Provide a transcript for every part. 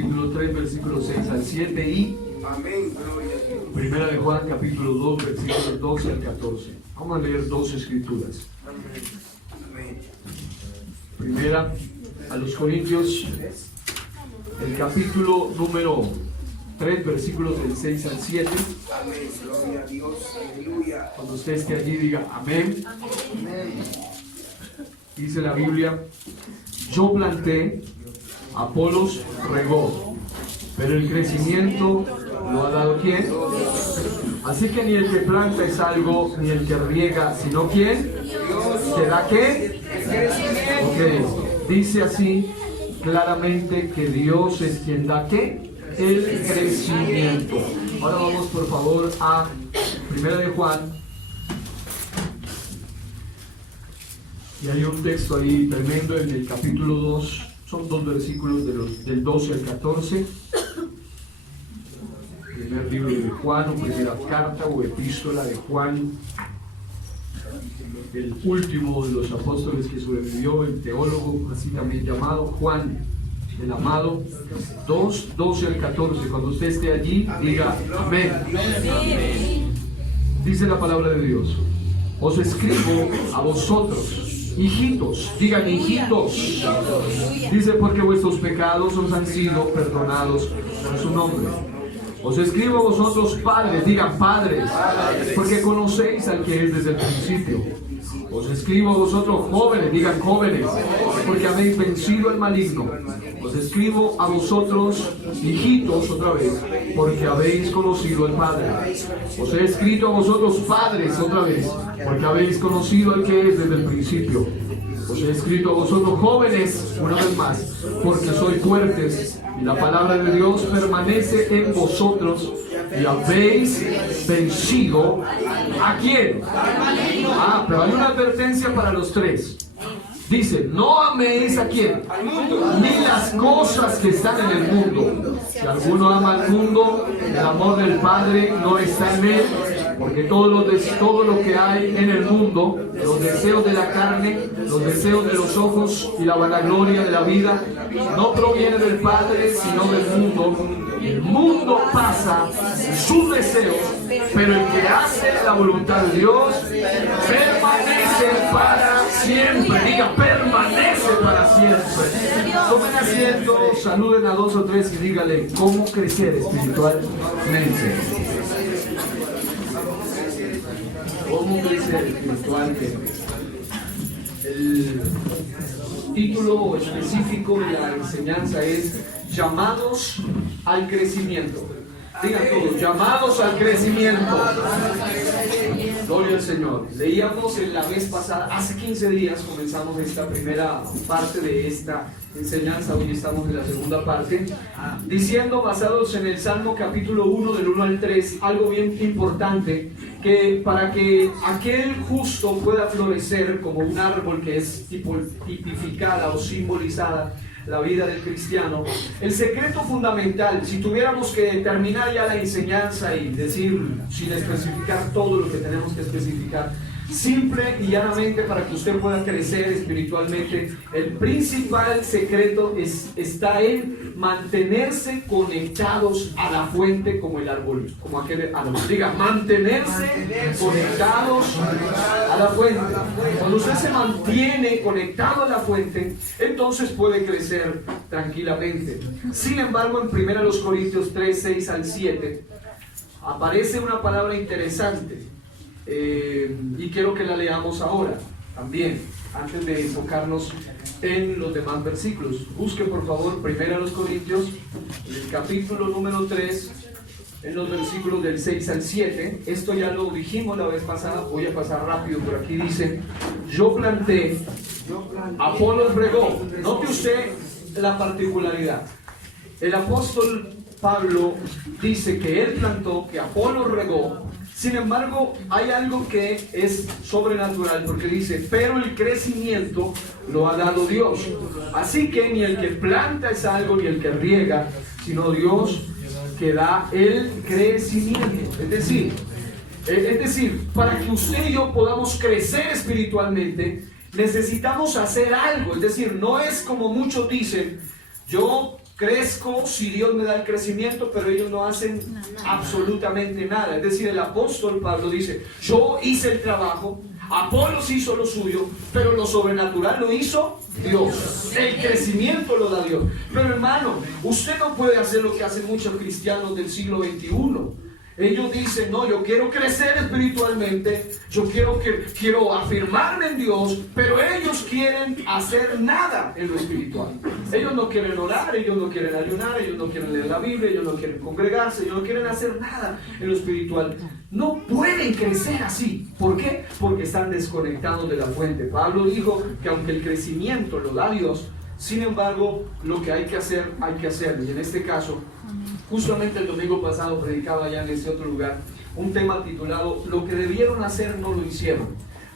capítulo 3, versículos 6 al 7 y Amén. Gloria a Dios. Primera de Juan, capítulo 2, versículos 12 al 14. Vamos a leer dos escrituras. Amén. Amén. Primera a los Corintios, el capítulo número 3, versículos del 6 al 7. Amén. Gloria a Dios. Aleluya. Cuando usted esté allí, diga amén. Amén. Dice la Biblia: yo planté, Apolos regó, pero el crecimiento lo ha dado ¿quién? Así que ni el que planta es algo, ni el que riega, sino ¿quién? ¿Que da qué? Ok, dice así claramente que Dios es quien da ¿qué? El crecimiento. Ahora vamos por favor a Primera de Juan. Y hay un texto ahí tremendo en el capítulo 2, son dos versículos del 12 al 14. Primer libro de Juan, o primera carta o epístola de Juan, el último de los apóstoles que sobrevivió, el teólogo, así también llamado Juan, el amado. 2, 12 al 14. Cuando usted esté allí, diga amén. Dice la palabra de Dios: os escribo a vosotros, hijitos, digan hijitos, dice, porque vuestros pecados os han sido perdonados por su nombre. Os escribo a vosotros padres, digan padres, porque conocéis al que es desde el principio. Os escribo a vosotros jóvenes, digan jóvenes, porque habéis vencido al maligno. Os escribo a vosotros hijitos, otra vez, porque habéis conocido al Padre. Os he escrito a vosotros padres, otra vez, porque habéis conocido al que es desde el principio. Os he escrito a vosotros jóvenes, una vez más, porque sois fuertes, y la palabra de Dios permanece en vosotros, y habéis vencido ¿a quién? Pero hay una advertencia para los tres. Dice: no améis ¿a quién? Ni las cosas que están en el mundo. Si alguno ama al mundo, el amor del Padre no está en él, porque todo lo que hay en el mundo, los deseos de la carne, los deseos de los ojos y la vanagloria de la vida, no proviene del Padre, sino del mundo. El mundo pasa, sus deseos, pero el que hace la voluntad de Dios permanece para siempre. Diga, permanece para siempre. Tomen asiento, saluden a dos o tres y dígale cómo crecer espiritualmente. ¿Cómo crecer espiritualmente? El título específico de la enseñanza es llamados al crecimiento. Digan todos, llamados al crecimiento. Gloria al Señor. Leíamos en la vez pasada, hace 15 días comenzamos esta primera parte de esta enseñanza. Hoy estamos en la segunda parte, diciendo, basados en el Salmo capítulo 1 del 1 al 3, algo bien importante, que para que aquel justo pueda florecer como un árbol que es tipificada o simbolizada la vida del cristiano, el secreto fundamental, si tuviéramos que terminar ya la enseñanza y decir, sin especificar todo lo que tenemos que especificar, simple y llanamente, para que usted pueda crecer espiritualmente, el principal secreto está en mantenerse conectados a la fuente, como el árbol, como aquel árbol. Diga, mantenerse conectados a la fuente. Cuando usted se mantiene conectado a la fuente, entonces puede crecer tranquilamente. Sin embargo, en 1 Corintios 3, 6 al 7, aparece una palabra interesante. Y quiero que la leamos ahora también, antes de enfocarnos en los demás versículos. Busque por favor 1 Corintios, en el capítulo número 3, en los versículos del 6 al 7. Esto ya lo dijimos la vez pasada, voy a pasar rápido por aquí. Dice: yo planté, Apolos regó. Note usted la particularidad. El apóstol Pablo dice que él plantó, que Apolos regó. Sin embargo, hay algo que es sobrenatural, porque dice: pero el crecimiento lo ha dado Dios. Así que ni el que planta es algo, ni el que riega, sino Dios que da el crecimiento. Es decir, para que usted y yo podamos crecer espiritualmente, necesitamos hacer algo. Es decir, no es como muchos dicen: yo crezco si Dios me da el crecimiento, pero ellos no hacen absolutamente nada. Es decir, el apóstol Pablo dice, yo hice el trabajo, Apolos hizo lo suyo, pero lo sobrenatural lo hizo Dios. El crecimiento lo da Dios. Pero hermano, usted no puede hacer lo que hacen muchos cristianos del siglo XXI. Ellos dicen, no, yo quiero crecer espiritualmente, yo quiero afirmarme en Dios, pero ellos quieren hacer nada en lo espiritual. Ellos no quieren orar, ellos no quieren ayunar, ellos no quieren leer la Biblia, ellos no quieren congregarse, ellos no quieren hacer nada en lo espiritual. No pueden crecer así. ¿Por qué? Porque están desconectados de la fuente. Pablo dijo que aunque el crecimiento lo da Dios, sin embargo, lo que hay que hacer, hay que hacerlo. Y en este caso, justamente el domingo pasado predicaba allá en este otro lugar un tema titulado lo que debieron hacer no lo hicieron,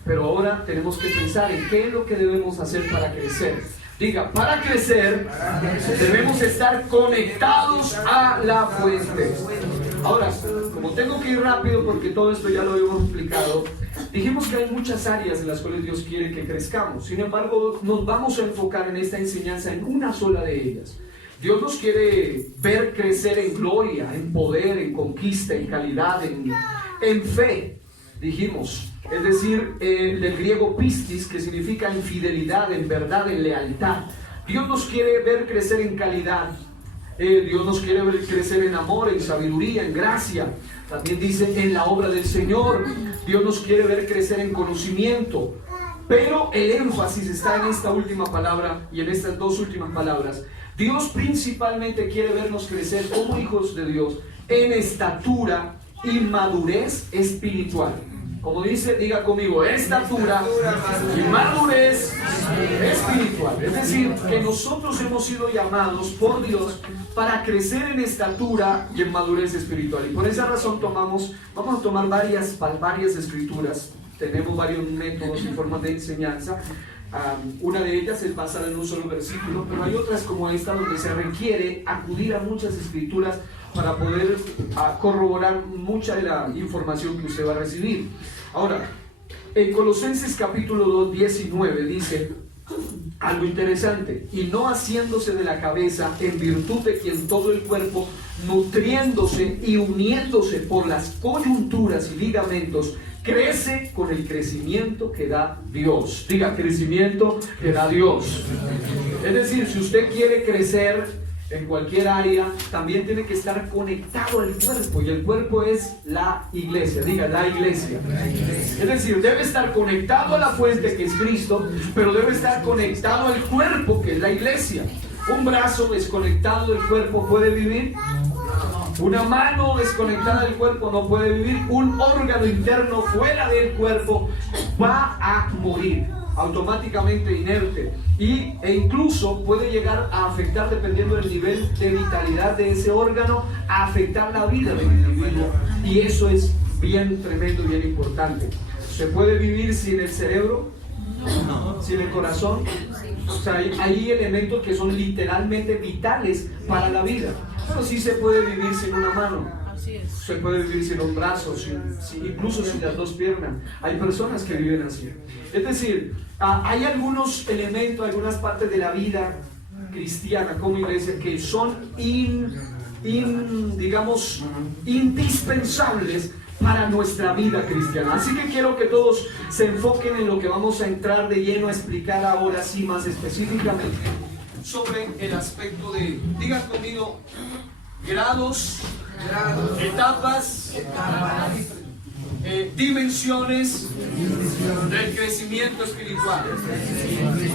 pero ahora tenemos que pensar en qué es lo que debemos hacer para crecer. Diga, para crecer debemos estar conectados a la fuente. Ahora, como tengo que ir rápido porque todo esto ya lo habíamos explicado, dijimos que hay muchas áreas en las cuales Dios quiere que crezcamos. Sin embargo, nos vamos a enfocar en esta enseñanza en una sola de ellas. Dios nos quiere ver crecer en gloria, en poder, en conquista, en calidad, en fe, dijimos. Es decir, del griego pistis, que significa en fidelidad, en verdad, en lealtad. Dios nos quiere ver crecer en calidad. Dios nos quiere ver crecer en amor, en sabiduría, en gracia. También dice en la obra del Señor. Dios nos quiere ver crecer en conocimiento. Pero el énfasis está en esta última palabra y en estas dos últimas palabras. Dios principalmente quiere vernos crecer como hijos de Dios en estatura y madurez espiritual. Como dice, diga conmigo, estatura y madurez espiritual. Es decir, que nosotros hemos sido llamados por Dios para crecer en estatura y en madurez espiritual. Y por esa razón vamos a tomar varias escrituras. Tenemos varios métodos y formas de enseñanza. Una de ellas es basada en un solo versículo, pero hay otras como esta donde se requiere acudir a muchas escrituras para poder corroborar mucha de la información que usted va a recibir. Ahora, en Colosenses capítulo 2, 19 dice algo interesante: y no haciéndose de la cabeza, en virtud de quien todo el cuerpo, nutriéndose y uniéndose por las coyunturas y ligamentos, crece con el crecimiento que da Dios. Diga, crecimiento que da Dios. Es decir, si usted quiere crecer en cualquier área, también tiene que estar conectado al cuerpo, y el cuerpo es la iglesia. Diga, la iglesia. Es decir, debe estar conectado a la fuente, que es Cristo, pero debe estar conectado al cuerpo, que es la iglesia. Un brazo desconectado del cuerpo puede vivir. Una mano desconectada del cuerpo no puede vivir. Un órgano interno fuera del cuerpo va a morir, automáticamente inerte, e incluso puede llegar a afectar, dependiendo del nivel de vitalidad de ese órgano, a afectar la vida del individuo. Y eso es bien tremendo y bien importante. ¿Se puede vivir sin el cerebro? ¿Sin el corazón? O sea, hay elementos que son literalmente vitales para la vida. Pero sí se puede vivir sin una mano, se puede vivir sin un brazo, incluso sin las dos piernas. Hay personas que viven así. Es decir, hay algunos elementos, algunas partes de la vida cristiana como iglesia que son digamos, indispensables para nuestra vida cristiana. Así que quiero que todos se enfoquen en lo que vamos a entrar de lleno a explicar ahora, sí, más específicamente sobre el aspecto de, digan conmigo, grados, etapas, dimensiones del crecimiento espiritual.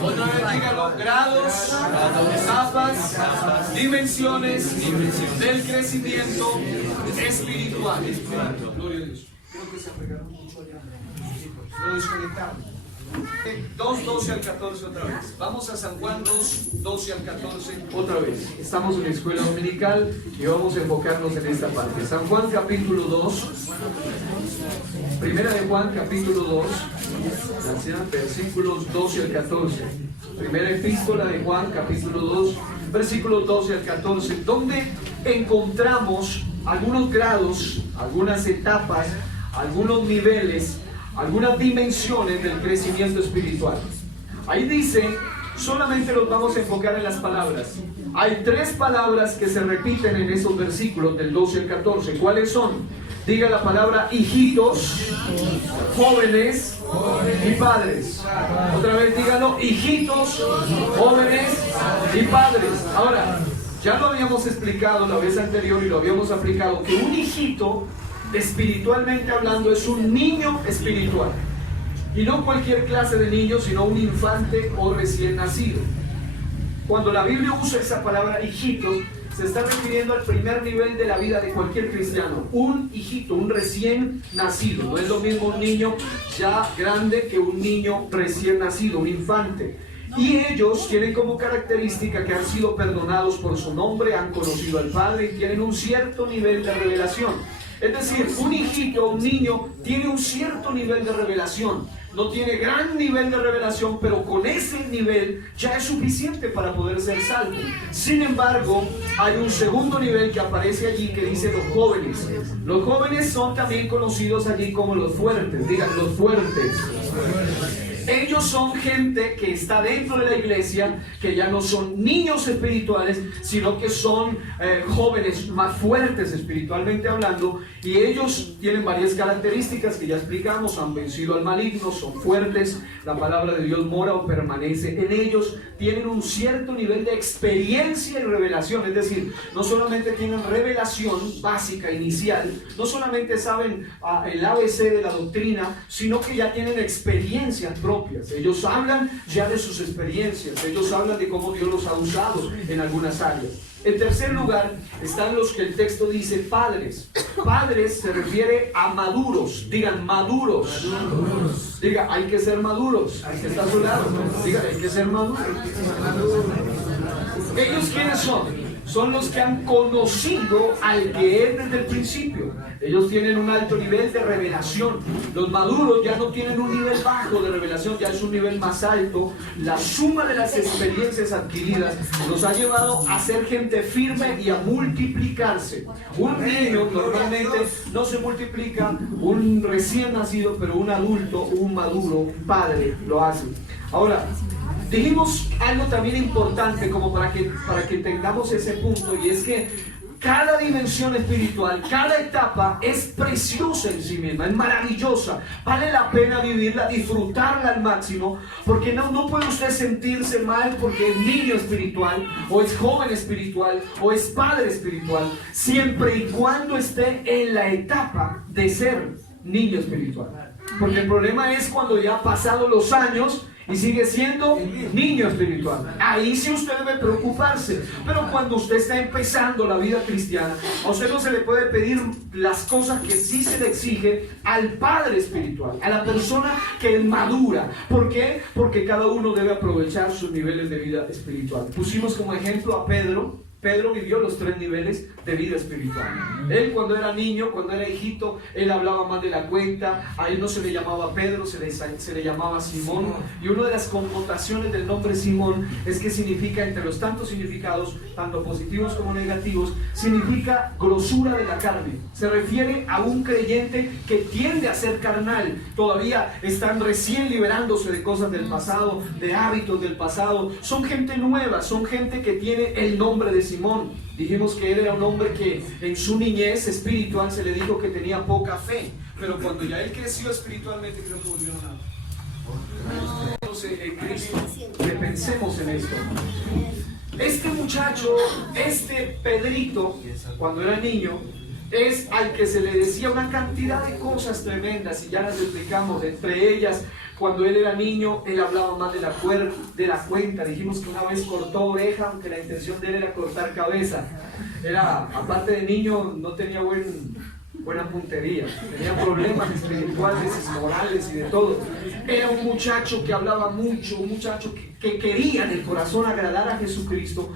Otra vez dígalo: grados, etapas, dimensiones del crecimiento espiritual. Gloria a Dios. Creo que se apegaron mucho allá. Lo desconectaron. 2, 12 al 14 otra vez. Vamos a San Juan 2, 12 al 14 otra vez. Estamos en la escuela dominical y vamos a enfocarnos en esta parte. San Juan capítulo 2, primera de Juan capítulo 2, versículos 12 al 14. Primera epístola de Juan capítulo 2, versículos 12 al 14, donde encontramos algunos grados, algunas etapas, algunos niveles, algunas dimensiones del crecimiento espiritual. Ahí dice: solamente nos vamos a enfocar en las palabras. Hay 3 palabras que se repiten en esos versículos del 12 al 14. ¿Cuáles son? Diga la palabra hijitos, jóvenes y padres. Otra vez dígalo, hijitos, jóvenes y padres. Ahora, ya lo habíamos explicado la vez anterior y lo habíamos aplicado, que un hijito, espiritualmente hablando, es un niño espiritual. Y no cualquier clase de niño, sino un infante o recién nacido. Cuando la Biblia usa esa palabra hijitos, se está refiriendo al primer nivel de la vida de cualquier cristiano. Un hijito, un recién nacido. No es lo mismo un niño ya grande que un niño recién nacido, un infante. Y ellos tienen como característica que han sido perdonados por su nombre, han conocido al Padre y tienen un cierto nivel de revelación. Es decir, un hijito, un niño, tiene un cierto nivel de revelación. No tiene gran nivel de revelación, pero con ese nivel ya es suficiente para poder ser salvo. Sin embargo, hay un segundo nivel que aparece allí que dice los jóvenes. Los jóvenes son también conocidos allí como los fuertes. Digan, los fuertes. Ellos son gente que está dentro de la iglesia, que ya no son niños espirituales, sino que son jóvenes más fuertes espiritualmente hablando, y ellos tienen varias características que ya explicamos. Han vencido al maligno, son fuertes, la palabra de Dios mora o permanece en ellos, tienen un cierto nivel de experiencia y revelación, es decir, no solamente tienen revelación básica, inicial, no solamente saben el ABC de la doctrina, sino que ya tienen experiencias propias. Ellos hablan ya de sus experiencias, ellos hablan de cómo Dios los ha usado en algunas áreas. En tercer lugar están los que el texto dice padres. Padres se refiere a maduros. Digan, maduros. Diga, hay que ser maduros. Hay que estar a su lado. Diga, hay que ser maduros. ¿Ellos quiénes son? Son los que han conocido al que es desde el principio. Ellos tienen un alto nivel de revelación. Los maduros ya no tienen un nivel bajo de revelación, ya es un nivel más alto. La suma de las experiencias adquiridas los ha llevado a ser gente firme y a multiplicarse. Un niño normalmente no se multiplica, un recién nacido, pero un adulto, un maduro, un padre lo hace. Ahora, dijimos algo también importante como para que entendamos ese punto, y es que cada dimensión espiritual, cada etapa es preciosa en sí misma, es maravillosa, vale la pena vivirla, disfrutarla al máximo, porque no puede usted sentirse mal porque es niño espiritual, o es joven espiritual, o es padre espiritual, siempre y cuando esté en la etapa de ser niño espiritual. Porque el problema es cuando ya han pasado los años y sigue siendo niño espiritual. Ahí sí usted debe preocuparse. Pero cuando usted está empezando la vida cristiana, a usted no se le puede pedir las cosas que sí se le exige al padre espiritual, a la persona que es madura. ¿Por qué? Porque cada uno debe aprovechar sus niveles de vida espiritual. Pusimos como ejemplo a Pedro. Pedro vivió los 3 niveles de vida espiritual. Él cuando era niño, cuando era hijito, él hablaba más de la cuenta. A él no se le llamaba Pedro, se le llamaba Simón. Y una de las connotaciones del nombre Simón es que significa, entre los tantos significados, tanto positivos como negativos, significa grosura de la carne. Se refiere a un creyente que tiende a ser carnal. Todavía están recién liberándose de cosas del pasado, de hábitos del pasado. Son gente nueva, son gente que tiene el nombre de Simón. Dijimos que él era un hombre que en su niñez espiritual se le dijo que tenía poca fe, pero cuando ya él creció espiritualmente, creo que volvió a nada. Entonces, en Cristo, que pensemos en esto. Este muchacho, este Pedrito, cuando era niño, es al que se le decía una cantidad de cosas tremendas, y ya las explicamos. Entre ellas, cuando él era niño, él hablaba más de la cuenta. Dijimos que una vez cortó oreja, aunque la intención de él era cortar cabeza. Era, aparte de niño, no tenía buena puntería, tenía problemas espirituales, morales y de todo. Era un muchacho que hablaba mucho, un muchacho que quería en el corazón agradar a Jesucristo.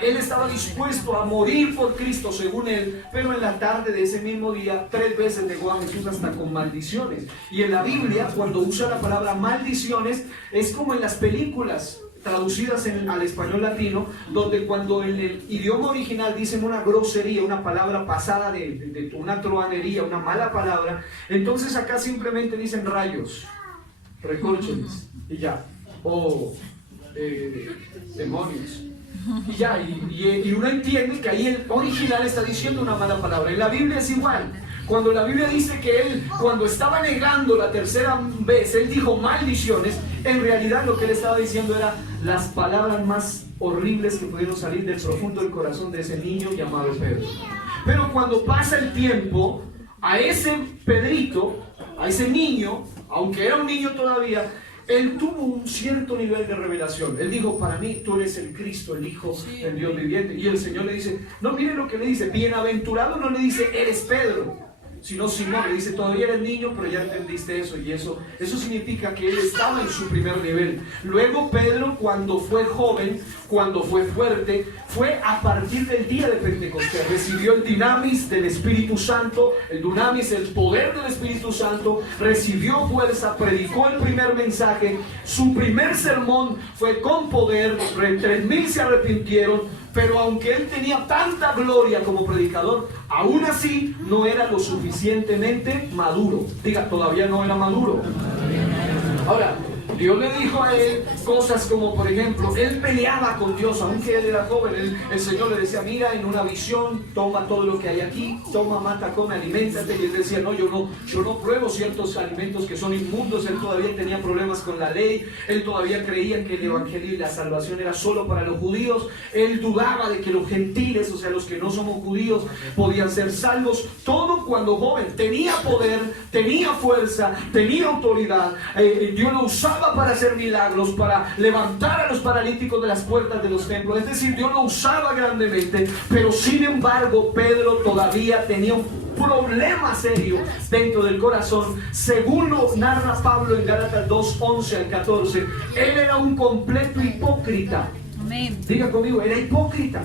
Él estaba dispuesto a morir por Cristo según él, pero en la tarde de ese mismo día 3 veces negó a Jesús, hasta con maldiciones. Y en la Biblia, cuando usa la palabra maldiciones, es como en las películas traducidas al español latino, donde cuando en el idioma original dicen una grosería, una palabra pasada de una truhanería, una mala palabra, entonces acá simplemente dicen rayos, recórcholes, y ya, o demonios. Y ya, y uno entiende que ahí el original está diciendo una mala palabra. En la Biblia es igual. Cuando la Biblia dice que él, cuando estaba negando la tercera vez, él dijo maldiciones, en realidad lo que él estaba diciendo era las palabras más horribles que pudieron salir del profundo del corazón de ese niño llamado Pedro. Pero cuando pasa el tiempo, a ese Pedrito, a ese niño, aunque era un niño todavía, él tuvo un cierto nivel de revelación. Él dijo, para mí tú eres el Cristo, el Hijo del Dios viviente. Y el Señor le dice, no, mire lo que le dice, bienaventurado no le dice, eres Pedro, sino Simón. Le dice, todavía eres niño, pero ya entendiste eso. Y eso significa que él estaba en su primer nivel. Luego Pedro, cuando fue joven, cuando fue fuerte, fue a partir del día de Pentecostés. Recibió el dinamis del Espíritu Santo, el dunamis, el poder del Espíritu Santo. Recibió fuerza, predicó el primer mensaje. Su primer sermón fue con poder. 3,000 se arrepintieron. Pero aunque él tenía tanta gloria como predicador, aún así no era lo suficientemente maduro. Diga, todavía no era maduro. Ahora, Dios le dijo a él cosas como, por ejemplo, él peleaba con Dios, aunque él era joven. El Señor le decía, mira, en una visión, toma todo lo que hay aquí, toma, mata, come, aliméntate. Y él decía, no, yo no pruebo ciertos alimentos que son inmundos. Él todavía tenía problemas con la ley. Él todavía creía que el evangelio y la salvación era solo para los judíos. Él dudaba de que los gentiles, o sea, los que no somos judíos, podían ser salvos. Todo cuando joven tenía poder, tenía fuerza, tenía autoridad. Dios lo usaba para hacer milagros, para levantar a los paralíticos de las puertas de los templos. Es decir, Dios lo usaba grandemente, pero sin embargo Pedro todavía tenía un problema serio dentro del corazón. Según lo narra Pablo en Gálatas 2:11 al 14, él era un completo hipócrita. Amén. Diga conmigo, era hipócrita.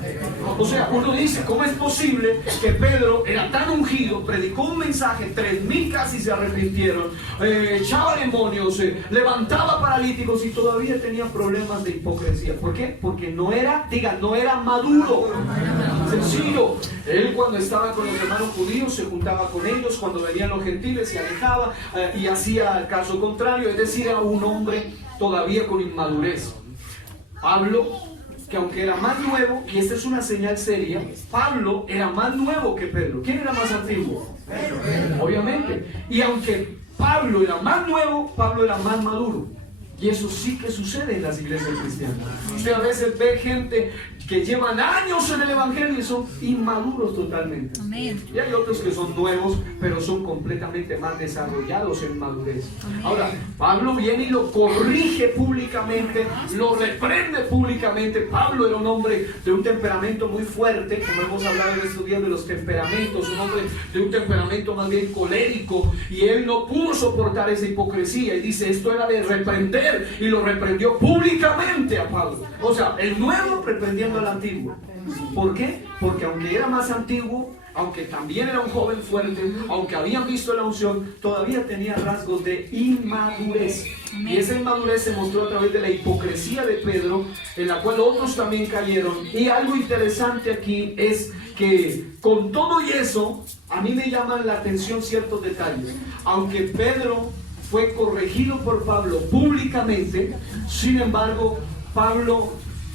O sea, uno dice, ¿cómo es posible que Pedro era tan ungido, predicó un mensaje, 3,000 casi se arrepintieron, echaba demonios, levantaba paralíticos y todavía tenía problemas de hipocresía? ¿Por qué? Porque no era, diga, no era maduro. Sencillo. Él cuando estaba con los hermanos judíos se juntaba con ellos, cuando venían los gentiles se alejaba y hacía el caso contrario. Es decir, era un hombre todavía con inmadurez. Pablo, que aunque era más nuevo, y esta es una señal seria, Pablo era más nuevo que Pedro. ¿Quién era más antiguo? Pedro. Obviamente. Y aunque Pablo era más nuevo, Pablo era más maduro. Y eso sí que sucede en las iglesias cristianas. Usted a veces ve gente que llevan años en el evangelio y son inmaduros totalmente. Amén. Y hay otros que son nuevos, pero son completamente más desarrollados en madurez. Amén. Ahora, Pablo viene y lo corrige públicamente, lo reprende públicamente. Pablo era un hombre de un temperamento muy fuerte, como hemos hablado en estos días de los temperamentos, un hombre de un temperamento más bien colérico, y él no pudo soportar esa hipocresía y dice, esto era de reprender, y lo reprendió públicamente a Pablo. O sea, el nuevo reprendiendo al antiguo. ¿Por qué? Porque aunque era más antiguo, aunque también era un joven fuerte, aunque habían visto la unción, todavía tenía rasgos de inmadurez. Y esa inmadurez se mostró a través de la hipocresía de Pedro, en la cual otros también cayeron. Y algo interesante aquí es que con todo y eso, a mí me llaman la atención ciertos detalles. Aunque Pedro fue corregido por Pablo públicamente, sin embargo, Pablo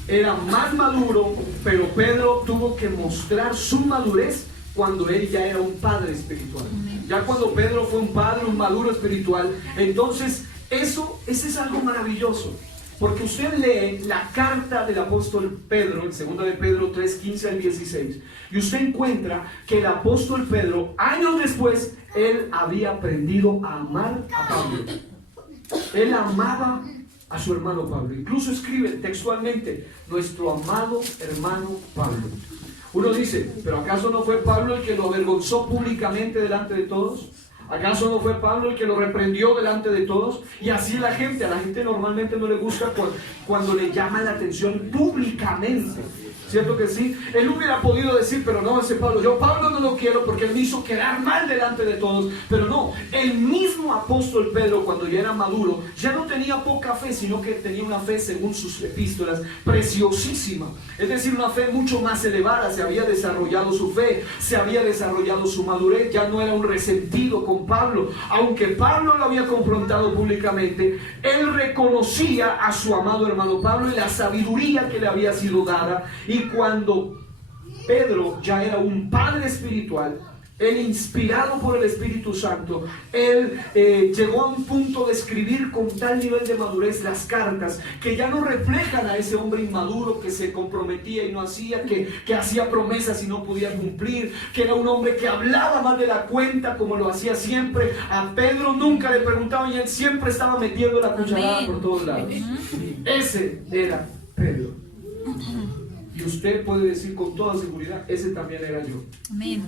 era más maduro, pero Pedro tuvo que mostrar su madurez cuando él ya era un padre espiritual. Ya cuando Pedro fue un padre, un maduro espiritual, entonces ese es algo maravilloso. Porque usted lee la carta del apóstol Pedro, en 2 de Pedro 3:15 al 16, y usted encuentra que el apóstol Pedro, años después, él había aprendido a amar a Pablo. Él amaba a su hermano Pablo. Incluso escribe textualmente, nuestro amado hermano Pablo. Uno dice, ¿pero acaso no fue Pablo el que lo avergonzó públicamente delante de todos? ¿Acaso no fue Pablo el que lo reprendió delante de todos? Y así a la gente normalmente no le gusta cuando le llama la atención públicamente. ¿Cierto que sí? Él hubiera podido decir, pero no, ese Pablo, yo Pablo no lo quiero porque él me hizo quedar mal delante de todos. Pero no, el mismo apóstol Pedro, cuando ya era maduro, ya no tenía poca fe, sino que tenía una fe, según sus epístolas, preciosísima. Es decir, una fe mucho más elevada. Se había desarrollado su fe, se había desarrollado su madurez, ya no era un resentido con Pablo. Aunque Pablo lo había confrontado públicamente, él reconocía a su amado hermano Pablo y la sabiduría que le había sido dada. Y cuando Pedro ya era un padre espiritual, él, inspirado por el Espíritu Santo, él llegó a un punto de escribir con tal nivel de madurez las cartas que ya no reflejan a ese hombre inmaduro que se comprometía y no hacía, que hacía promesas y no podía cumplir, que era un hombre que hablaba más de la cuenta como lo hacía siempre. A Pedro nunca le preguntaban y él siempre estaba metiendo la cucharada por todos lados. Ese era Pedro. Y usted puede decir con toda seguridad, ese también era yo. Amén.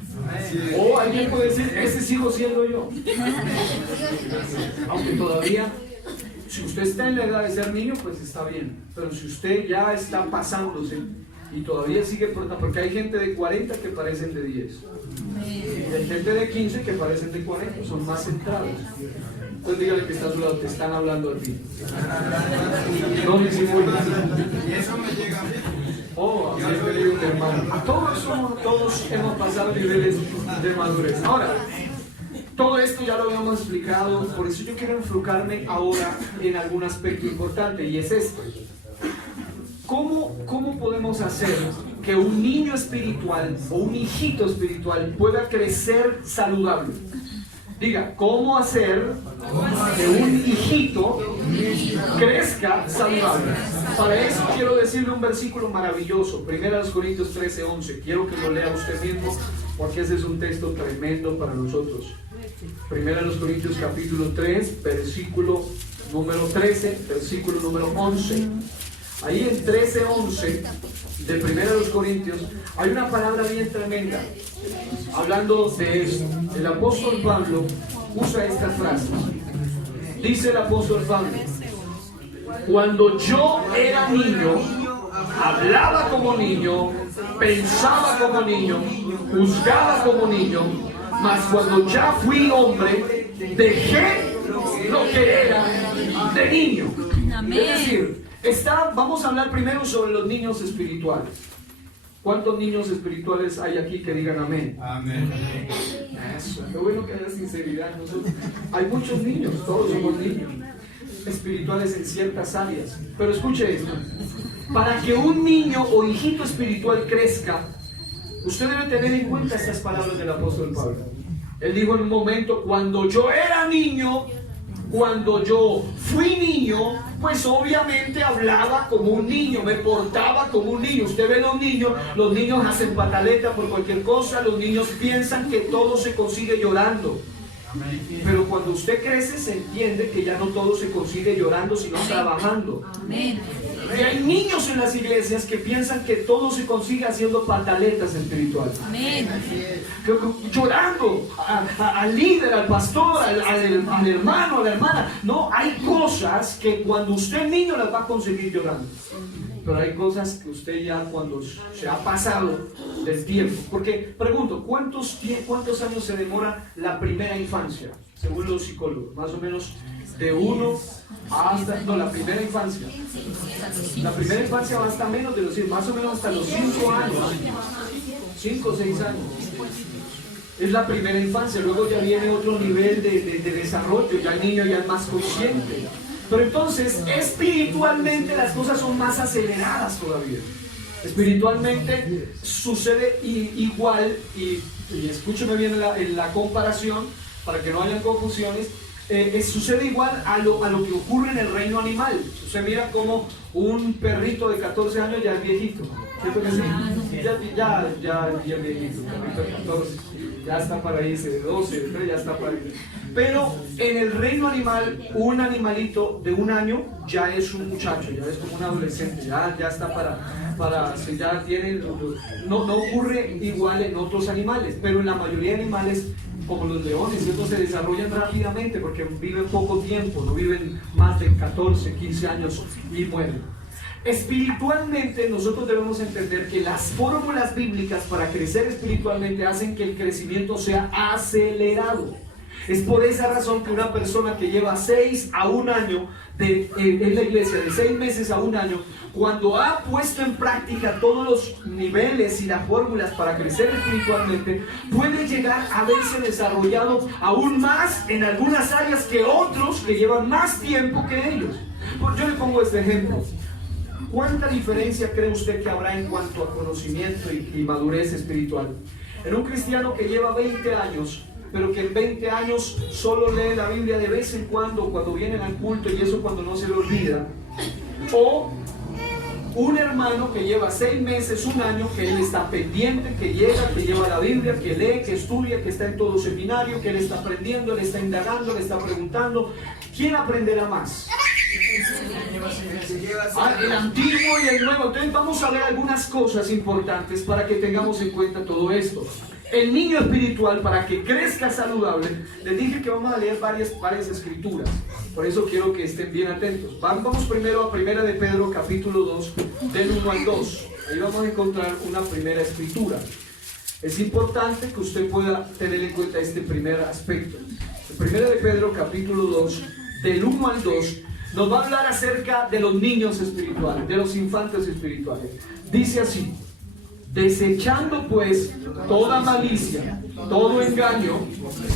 O alguien puede decir, ese sigo siendo yo. Aunque todavía, si usted está en la edad de ser niño, pues está bien. Pero si usted ya está pasándose y todavía sigue porque hay gente de 40 que parecen de 10. Y hay gente de 15 que parecen de 40, son más centrados. Entonces dígale que está a su lado, te están hablando a ti. No disimules. Y eso me llega a mí. Oh, hermano. Todos hemos pasado niveles de madurez. Ahora, todo esto ya lo habíamos explicado, por eso yo quiero enfocarme ahora en algún aspecto importante, y es este. ¿Cómo podemos hacer que un niño espiritual o un hijito espiritual pueda crecer saludable? Diga, ¿cómo hacer que un hijito crezca saludable? Para eso quiero decirle un versículo maravilloso, 1 Corintios 13:11. Quiero que lo lea usted mismo, porque ese es un texto tremendo para nosotros. 1 Corintios capítulo 3, versículo número 13, versículo número 11. Ahí en 13:11 de 1 Corintios hay una palabra bien tremenda. Hablando de esto, el apóstol Pablo usa estas frases. Dice el apóstol Pablo: cuando yo era niño, hablaba como niño, pensaba como niño, juzgaba como niño, mas cuando ya fui hombre, dejé lo que era de niño. Es decir, vamos a hablar primero sobre los niños espirituales. ¿Cuántos niños espirituales hay aquí que digan amén? Amén. Eso, qué bueno que haya sinceridad. Hay muchos niños, todos somos niños espirituales en ciertas áreas. Pero escuche esto: para que un niño o hijito espiritual crezca, usted debe tener en cuenta estas palabras del apóstol Pablo. Él dijo en un momento: cuando yo era niño, cuando yo fui niño, pues obviamente hablaba como un niño, me portaba como un niño. Usted ve los niños hacen pataleta por cualquier cosa, los niños piensan que todo se consigue llorando. Pero cuando usted crece se entiende que ya no todo se consigue llorando, sino trabajando. Y hay niños en las iglesias que piensan que todo se consigue haciendo pataletas espirituales. Llorando al líder, al pastor, al hermano, a la hermana. No, hay cosas que cuando usted es niño las va a conseguir llorando. Pero hay cosas que usted ya cuando se ha pasado del tiempo. Porque pregunto, ¿cuántos años se demora la primera infancia? Según los psicólogos, más o menos de 1 hasta... No, la primera infancia. La primera infancia va hasta menos de los... Más o menos hasta los 5 años. 5 o 6 años. Es la primera infancia. Luego ya viene otro nivel de desarrollo. Ya el niño ya es más consciente. Pero entonces, espiritualmente las cosas son más aceleradas todavía. Espiritualmente sucede igual, y escúcheme bien en la comparación, para que no hayan confusiones, sucede igual a lo que ocurre en el reino animal. Usted mira como un perrito de 14 años ya es viejito. ¿Cierto que sí? Ya es viejito, perrito de 14, ya está para irse, de 12, de 3, ya está para irse. Pero en el reino animal, un animalito de 1 año ya es un muchacho, ya es como un adolescente, ya está ya tiene, no ocurre igual en otros animales, pero en la mayoría de animales, como los leones, estos se desarrollan rápidamente porque viven poco tiempo, no viven más de 14, 15 años y mueren. Espiritualmente nosotros debemos entender que las fórmulas bíblicas para crecer espiritualmente hacen que el crecimiento sea acelerado. Es por esa razón que una persona que lleva 6 a 1 año en la iglesia, de 6 meses a 1 año, cuando ha puesto en práctica todos los niveles y las fórmulas para crecer espiritualmente, puede llegar a verse desarrollado aún más en algunas áreas que otros que llevan más tiempo que ellos. Yo le pongo este ejemplo. ¿Cuánta diferencia cree usted que habrá en cuanto a conocimiento y madurez espiritual? En un cristiano que lleva 20 años, pero que en 20 años solo lee la Biblia de vez en cuando vienen al culto, y eso cuando no se le olvida. O un hermano que lleva 6 meses, 1 año, que él está pendiente, que llega, que lleva la Biblia, que lee, que estudia, que está en todo seminario, que él está aprendiendo, él está indagando, le está preguntando. ¿Quién aprenderá más? El antiguo y el nuevo. Entonces vamos a ver algunas cosas importantes para que tengamos en cuenta todo esto. El niño espiritual, para que crezca saludable, les dije que vamos a leer varias escrituras. Por eso quiero que estén bien atentos. Vamos primero a 1 de Pedro capítulo 2, del 1 al 2. Ahí vamos a encontrar una primera escritura. Es importante que usted pueda tener en cuenta este primer aspecto. 1 de Pedro capítulo 2, del 1 al 2, nos va a hablar acerca de los niños espirituales, de los infantes espirituales. Dice así: desechando pues toda malicia, todo engaño,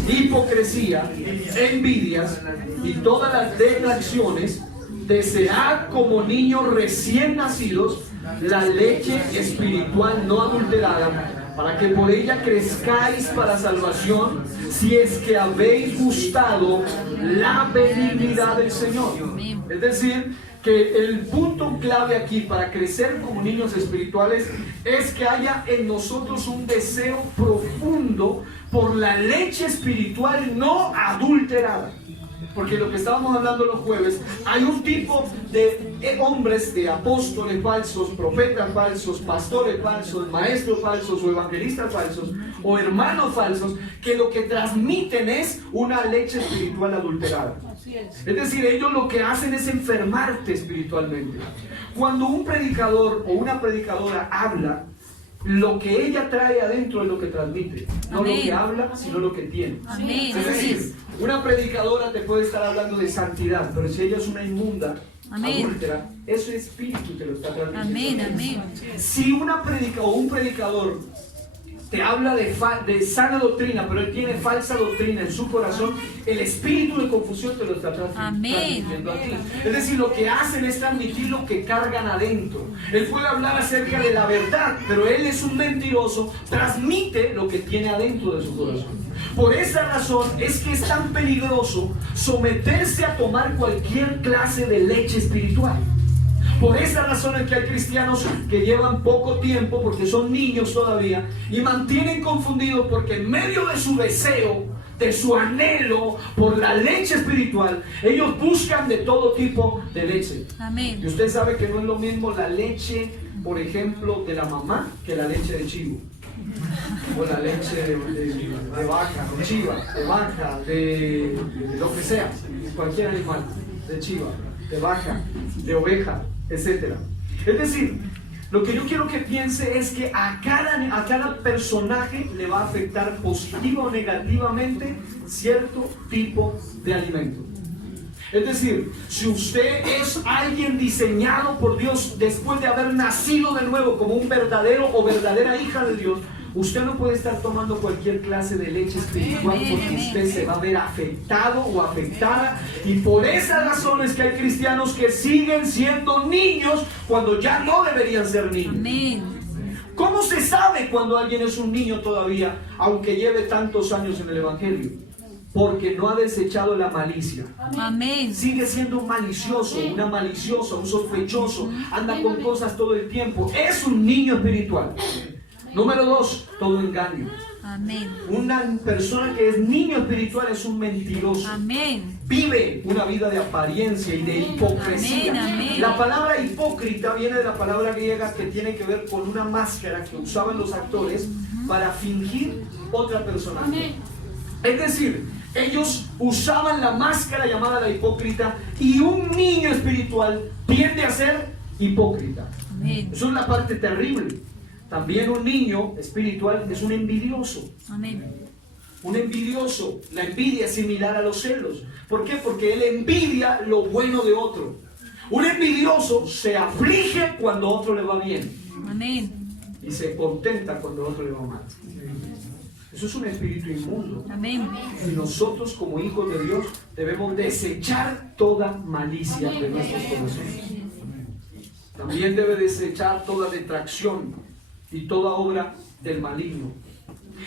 hipocresía, envidias y todas las detracciones, desead como niños recién nacidos la leche espiritual no adulterada, para que por ella crezcáis para salvación, si es que habéis gustado la benignidad del Señor. Es decir, que el punto clave aquí para crecer como niños espirituales es que haya en nosotros un deseo profundo por la leche espiritual no adulterada. Porque lo que estábamos hablando los jueves, hay un tipo de hombres, de apóstoles falsos, profetas falsos, pastores falsos, maestros falsos o evangelistas falsos o hermanos falsos, que lo que transmiten es una leche espiritual adulterada. Es decir, ellos lo que hacen es enfermarte espiritualmente. Cuando un predicador o una predicadora habla, lo que ella trae adentro es lo que transmite. No Amén. Lo que habla, sino lo que tiene. Amén. Es decir, una predicadora te puede estar hablando de santidad, pero si ella es una inmunda, Amén. Adúltera, ese espíritu te lo está transmitiendo. Amén. Amén. Si un predicador te habla de sana doctrina, pero él tiene falsa doctrina en su corazón, el espíritu de confusión te lo está transmitiendo a ti. Es decir, lo que hacen es transmitir lo que cargan adentro. Él puede hablar acerca de la verdad, pero él es un mentiroso, transmite lo que tiene adentro de su corazón. Por esa razón es que es tan peligroso someterse a tomar cualquier clase de leche espiritual. Por esa razón es que hay cristianos que llevan poco tiempo, porque son niños todavía, y mantienen confundidos porque en medio de su deseo, de su anhelo por la leche espiritual, ellos buscan de todo tipo de leche. Amén. Y usted sabe que no es lo mismo la leche, por ejemplo, de la mamá, que la leche de chivo. O la leche de vaca, de chiva, de vaca, de lo que sea, cualquier animal, de chiva, de vaca, de oveja, etcétera. Es decir, lo que yo quiero que piense es que a cada personaje le va a afectar positiva o negativamente cierto tipo de alimento. Es decir, si usted es alguien diseñado por Dios después de haber nacido de nuevo como un verdadero o verdadera hija de Dios, usted no puede estar tomando cualquier clase de leche espiritual, porque usted se va a ver afectado o afectada. Y por esa razón es que hay cristianos que siguen siendo niños cuando ya no deberían ser niños. Amén. ¿Cómo se sabe cuando alguien es un niño todavía, aunque lleve tantos años en el Evangelio? Porque no ha desechado la malicia. Amén. Sigue siendo un malicioso, una maliciosa, un sospechoso, anda con cosas todo el tiempo. Es un niño espiritual. Número 2, todo engaño. Amén. Una persona que es niño espiritual es un mentiroso. Amén. Vive una vida de apariencia y de hipocresía. Amén, amén. La palabra hipócrita viene de la palabra griega que tiene que ver con una máscara que usaban los actores para fingir otra persona. Amén. Es decir, ellos usaban la máscara llamada la hipócrita, y un niño espiritual tiende a ser hipócrita. Amén. Eso es la parte terrible. También un niño espiritual es un envidioso. Amén. Un envidioso. La envidia es similar a los celos. ¿Por qué? Porque él envidia lo bueno de otro. Un envidioso se aflige cuando a otro le va bien Amén. y se contenta cuando a otro le va mal. Eso es un espíritu inmundo. Amén. Y nosotros como hijos de Dios debemos desechar toda malicia de nuestros corazones. También debe desechar toda detracción y toda obra del maligno.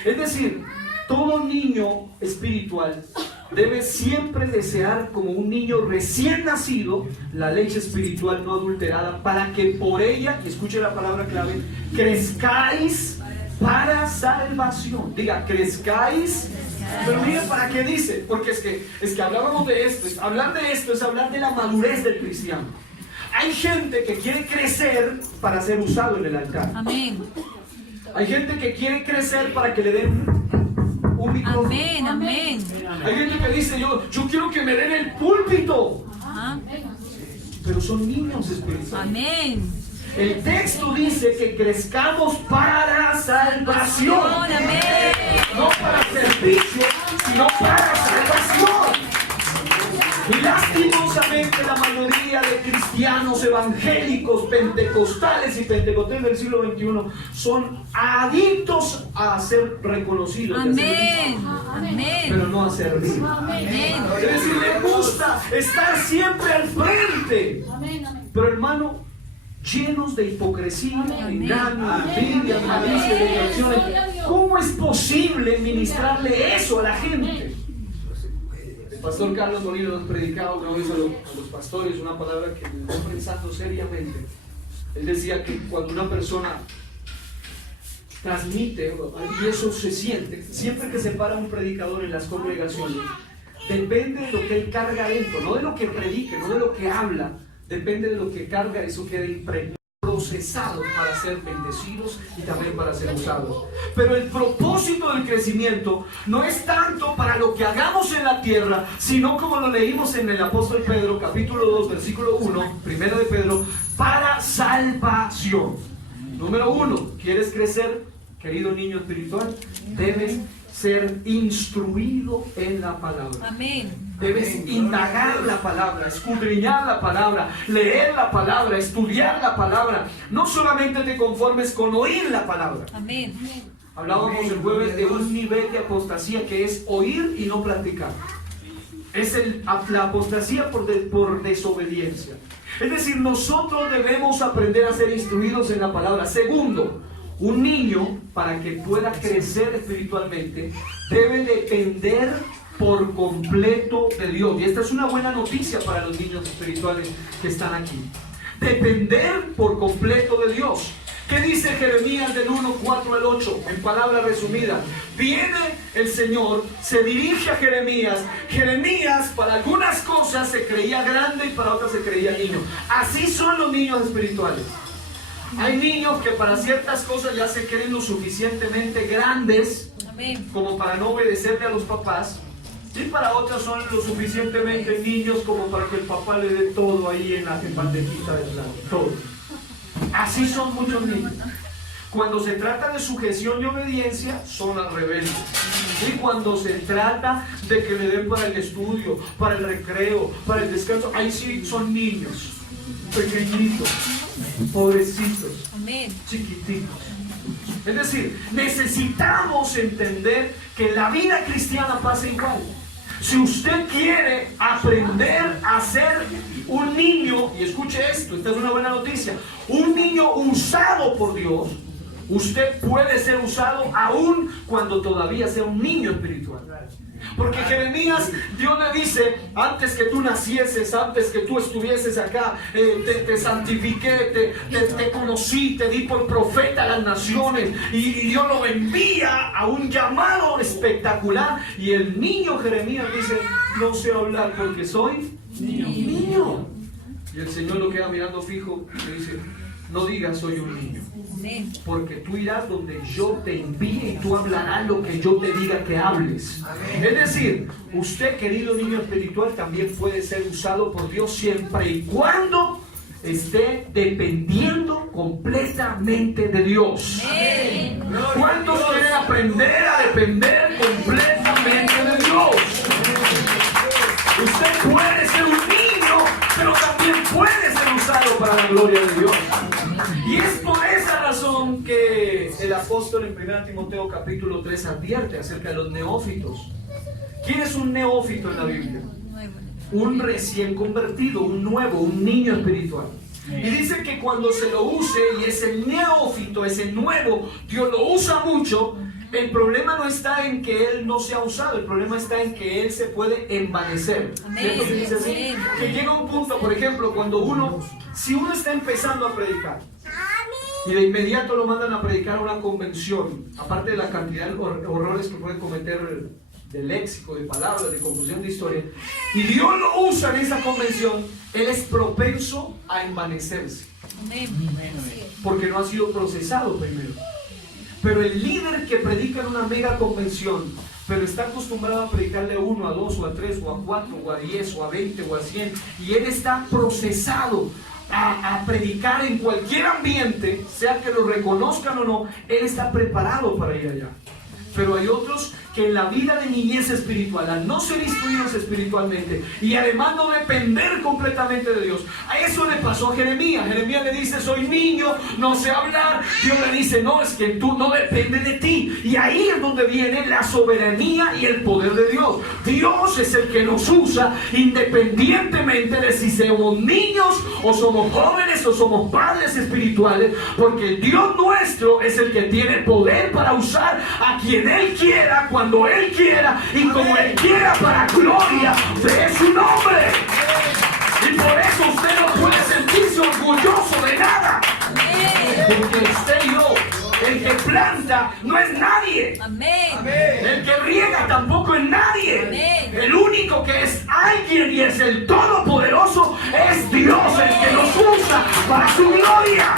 Es decir, todo niño espiritual debe siempre desear, como un niño recién nacido, la leche espiritual no adulterada, para que por ella, y escuche la palabra clave, crezcáis para salvación. Diga, crezcáis. Pero miren para qué dice, porque es que hablábamos de esto. Hablar de esto es hablar de la madurez del cristiano. Hay gente que quiere crecer para ser usado en el altar. Amén. Hay gente que quiere crecer para que le den un micrófono. Amén. Amén. Hay gente que dice, yo quiero que me den el púlpito. Ajá. Pero son niños espirituales. Amén. El texto dice que crezcamos para salvación. Amén. No para servicio, sino para salvación. Y lastimosamente la mayoría de cristianos evangélicos, pentecostales y pentecostales del siglo XXI son adictos a ser reconocidos, Amén. pero Amén. no a servir. Amén. Es decir, les gusta estar siempre al frente. Pero hermano, llenos de hipocresía, engaño, envidia, malicia, detracciones, ¿cómo es posible ministrarle eso a la gente? El pastor Carlos Molina nos predicaba una vez a los pastores una palabra que me estoy pensando seriamente. Él decía que cuando una persona transmite, y eso se siente, siempre que se para un predicador en las congregaciones, depende de lo que él carga adentro, no de lo que predique, no de lo que habla, depende de lo que carga, eso queda impregnado, procesado para ser bendecidos y también para ser usados. Pero el propósito del crecimiento no es tanto para lo que hagamos en la tierra, sino como lo leímos en el apóstol Pedro, capítulo 2, versículo 1, primero de Pedro, para salvación. Número 1, ¿quieres crecer, querido niño espiritual? Debes ser instruido en la palabra. Amén. Debes indagar la palabra, escudriñar la palabra, leer la palabra, estudiar la palabra. No solamente te conformes con oír la palabra. Amén. Hablábamos el jueves de un nivel de apostasía que es oír y no practicar. Es la apostasía por desobediencia. Es decir, nosotros debemos aprender a ser instruidos en la palabra. Segundo, un niño, para que pueda crecer espiritualmente, debe depender por completo de Dios. Y esta es una buena noticia para los niños espirituales que están aquí. Depender por completo de Dios. ¿Qué dice Jeremías del 1:4 al 8? En palabra resumida, viene el Señor, se dirige a Jeremías. Jeremías para algunas cosas se creía grande y para otras se creía niño. Así son los niños espirituales. Hay niños que para ciertas cosas ya se creen lo suficientemente grandes Amén. como para no obedecerle a los papás, y para otras son lo suficientemente niños como para que el papá le dé todo ahí en la bandejita de plata, todo. Así son muchos niños. Cuando se trata de sujeción y obediencia, son las rebeldes. Y cuando se trata de que le den para el estudio, para el recreo, para el descanso, ahí sí son niños, pequeñitos, pobrecitos, Amén. chiquititos. Es decir, necesitamos entender que la vida cristiana pasa igual. Si usted quiere aprender a ser un niño, y escuche esto, esta es una buena noticia, un niño usado por Dios, usted puede ser usado aún cuando todavía sea un niño espiritual. Porque Jeremías, Dios le dice, antes que tú nacieses, antes que tú estuvieses acá, te santifiqué, te conocí, te di por profeta a las naciones, y Dios lo envía a un llamado espectacular. Y el niño Jeremías dice, no sé hablar porque soy niño. Y el Señor lo queda mirando fijo y le dice, no digas soy un niño. Amén. Porque tú irás donde yo te envíe y tú hablarás lo que yo te diga que hables. Es decir, usted, querido niño espiritual, también puede ser usado por Dios siempre y cuando esté dependiendo completamente de Dios. Amén. ¿Cuántos quieren aprender a depender completamente de Dios? Usted puede ser un niño, pero también puede ser usado para la gloria de Dios. Y es por esa razón que el apóstol en 1 Timoteo capítulo 3 advierte acerca de los neófitos. ¿Quién es un neófito en la Biblia? Un recién convertido, un nuevo, un niño espiritual. Y dice que cuando se lo use, y ese neófito, ese nuevo, Dios lo usa mucho. El problema no está en que él no sea usado, el problema está en que él se puede envanecer. ¿Cierto que dice así? Que llega un punto, por ejemplo, cuando si uno está empezando a predicar y de inmediato lo mandan a predicar a una convención, aparte de la cantidad de horrores que puede cometer de léxico, de palabras, de confusión de historia, y Dios lo usa en esa convención, él es propenso a envanecerse, porque no ha sido procesado primero. Pero el líder que predica en una mega convención, pero está acostumbrado a predicarle a 1, a 2, o a 3, o a 4, o a 10, o a 20, o a 100, y él está procesado a predicar en cualquier ambiente, sea que lo reconozcan o no, él está preparado para ir allá. Pero hay otros que en la vida de niñez espiritual, al no ser instruidos espiritualmente y además no depender completamente de Dios, a eso le pasó a Jeremías. Jeremías le dice: soy niño, no sé hablar. Dios le dice: no, es que tú no dependes de ti. Y ahí es donde viene la soberanía y el poder de Dios. Dios es el que nos usa independientemente de si somos niños o somos jóvenes o somos padres espirituales, porque el Dios nuestro es el que tiene poder para usar a quien Él quiera, cuando Él quiera y como Él quiera, para gloria de su nombre. Y por eso usted no puede sentirse orgulloso de nada, porque usted y yo, el que planta no es nadie. Amén. El que riega tampoco es nadie. Amén. El único que es alguien y es el Todopoderoso es Dios, el que nos usa para su gloria.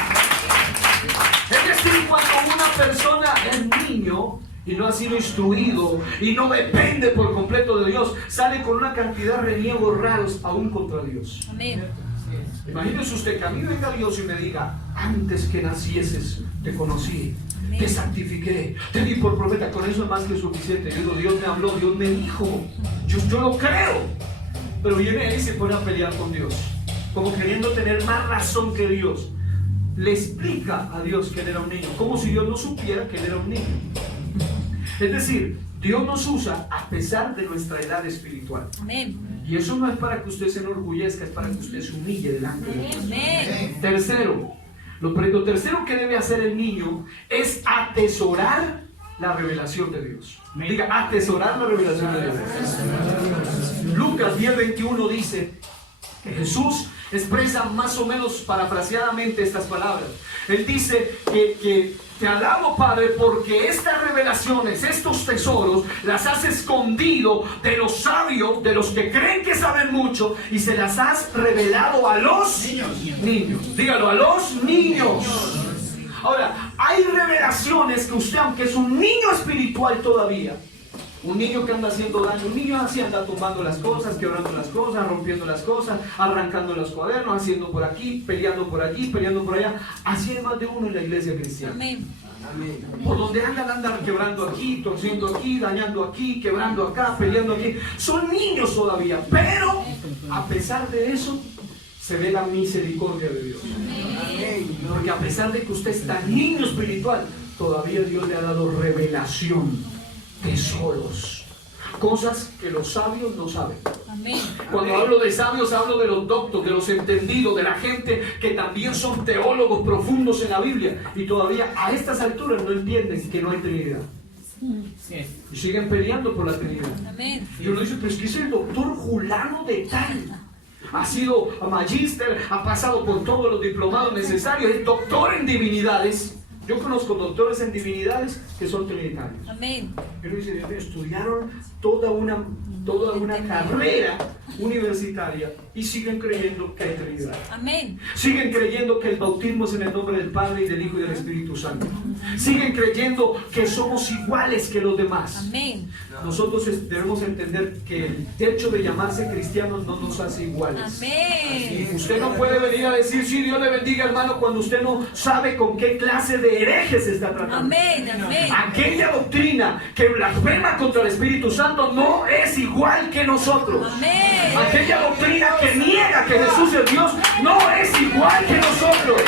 Es decir, cuando una persona es niño y no ha sido instruido y no depende por completo de Dios, sale con una cantidad de reniegos raros aún contra Dios. Amén. Imagínese usted que a mí venga Dios y me diga: antes que nacieses te conocí, te santifiqué, te di por profeta. Con eso es más que suficiente. Yo digo: Dios me habló, Dios me dijo, yo lo creo. Pero viene él y se pone a pelear con Dios, como queriendo tener más razón que Dios. Le explica a Dios que él era un niño, como si Dios no supiera que él era un niño. Es decir, Dios nos usa a pesar de nuestra edad espiritual. Amén. Y eso no es para que usted se enorgullezca, es para que usted se humille delante de Dios. Amén. Tercero, lo tercero que debe hacer el niño es atesorar la revelación de Dios. Diga: atesorar la revelación de Dios. Lucas 10:21 dice que Jesús expresa más o menos parafraseadamente estas palabras. Él dice que te alabo, Padre, porque estas revelaciones, estos tesoros, las has escondido de los sabios, de los que creen que saben mucho, y se las has revelado a los niños. Dígalo: a los niños. Ahora, hay revelaciones que usted, aunque es un niño espiritual todavía, un niño que anda haciendo daño, un niño así anda tumbando las cosas, quebrando las cosas, rompiendo las cosas, arrancando los cuadernos, haciendo por aquí, peleando por allí, peleando por allá. Así hay más de uno en la iglesia cristiana. Amén. Por donde andan quebrando aquí, torciendo aquí, dañando aquí, quebrando acá, peleando aquí. Son niños todavía, pero a pesar de eso se ve la misericordia de Dios. Porque a pesar de que usted es tan niño espiritual, todavía Dios le ha dado revelación. Tesoros, cosas que los sabios no saben. Amén. Cuando hablo de sabios, hablo de los doctos, de los entendidos, de la gente que también son teólogos profundos en la Biblia y todavía a estas alturas no entienden que no hay Trinidad y siguen peleando por la Trinidad. Amén. Y uno dice: pero es que es el doctor Julano de tal, ha sido magíster, ha pasado por todos los diplomados necesarios, es doctor en divinidades. Yo conozco doctores en divinidades que son trinitarios. Amén. Pero dice: Dios mío, estudiaron toda una carrera universitaria y siguen creyendo que hay Trinidad. Amén. Siguen creyendo que el bautismo es en el nombre del Padre y del Hijo y del Espíritu Santo. Siguen creyendo que somos iguales que los demás. Amén. Nosotros debemos entender que el hecho de llamarse cristianos no nos hace iguales. Amén. Usted no puede venir a decir, sí, Dios le bendiga, hermano, cuando usted no sabe con qué clase de herejes se está tratando. Amén. Amén. Aquella doctrina que blasfema contra el Espíritu Santo no es igual que nosotros. Amén. Aquella doctrina que niega que Jesús es Dios no es igual que nosotros.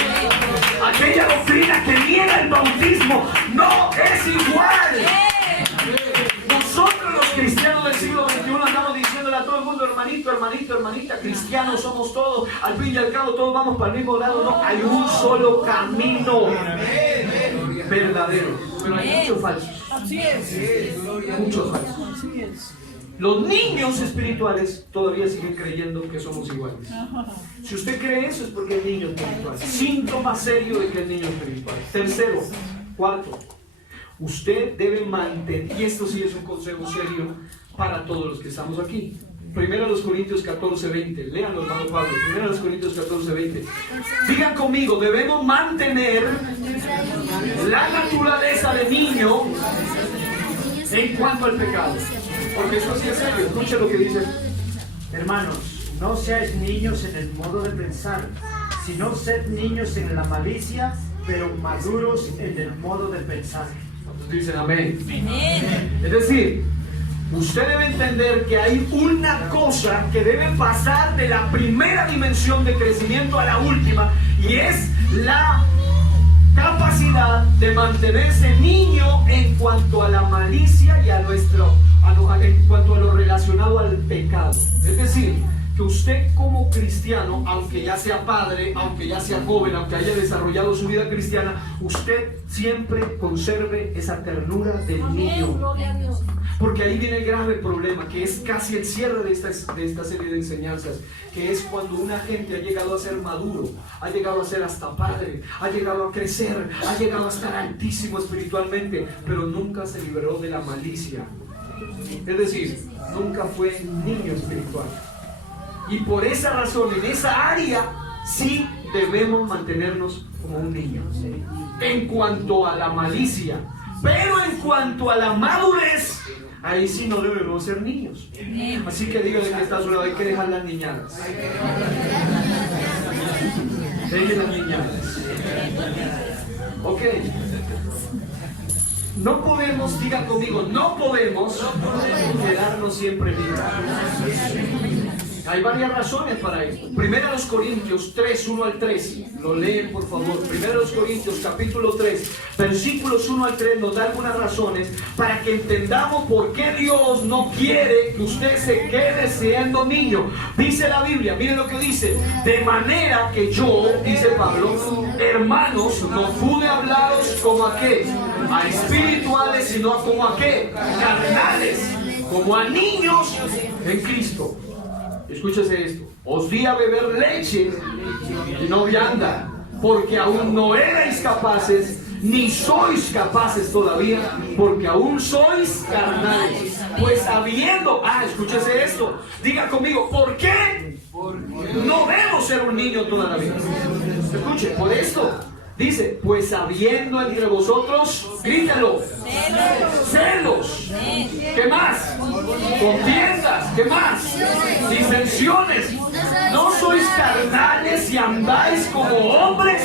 Aquella doctrina que niega el bautismo no es igual. Nosotros los cristianos del siglo XXI andamos diciéndole a todo el mundo, hermanito, hermanito, hermanita, cristianos somos todos, al fin y al cabo todos vamos para el mismo lado. No, hay un solo camino verdadero, pero hay muchos falsos. Muchos falsos. Los niños espirituales todavía siguen creyendo que somos iguales. Si usted cree eso es porque es niño espiritual. Síntoma serio de que es niño espiritual. Tercero, cuarto, usted debe mantener, y esto sí es un consejo serio para todos los que estamos aquí. Primero los Corintios 14:20. Léanlo, hermano Pablo. Primero los Corintios 14:20. Digan conmigo, debemos mantener la naturaleza de niño en cuanto al pecado. Porque eso sí es serio. Escucha lo que dice. Hermanos, no seáis niños en el modo de pensar, sino sed niños en la malicia, pero maduros en el modo de pensar. Dicen amén. Amén. Es decir, usted debe entender que hay una cosa que debe pasar de la primera dimensión de crecimiento a la última, y es la capacidad de mantenerse niño en cuanto a la malicia y en cuanto a lo relacionado al pecado. Es decir, que usted como cristiano, aunque ya sea padre, aunque ya sea joven, aunque haya desarrollado su vida cristiana, usted siempre conserve esa ternura del niño. Porque ahí viene el grave problema, que es casi el cierre de esta serie de enseñanzas, que es cuando una gente ha llegado a ser maduro, ha llegado a ser hasta padre, ha llegado a crecer, ha llegado a estar altísimo espiritualmente, pero nunca se liberó de la malicia. Es decir, nunca fue niño espiritual. Y por esa razón, en esa área, sí debemos mantenernos como un niño. En cuanto a la malicia, pero en cuanto a la madurez, ahí sí no debemos ser niños. Así que dígale que está a su lado, hay que dejar las niñadas. Dejen las niñadas. Ok. No podemos, digan conmigo, no podemos quedarnos siempre niños. Hay varias razones para esto. Primero los Corintios 3, 1 al 3. Lo leen, por favor. Primero los Corintios, capítulo 3, versículos 1 al 3, nos da algunas razones para que entendamos por qué Dios no quiere que usted se quede siendo niño. Dice la Biblia, miren lo que dice. De manera que yo, dice Pablo, hermanos, no pude hablaros como a qué, a espirituales, sino como a qué, carnales, como a niños en Cristo. Escúchese esto. Os di a beber leche y no vianda, porque aún no erais capaces, ni sois capaces todavía, porque aún sois carnales. Pues habiendo, escúchese esto, diga conmigo, ¿por qué no debo ser un niño toda la vida? Escuche, por esto dice, pues habiendo entre vosotros, grítalo, celos, ¿qué más? Contiendas, ¿qué más? Disensiones. ¿No sois carnales y andáis como hombres?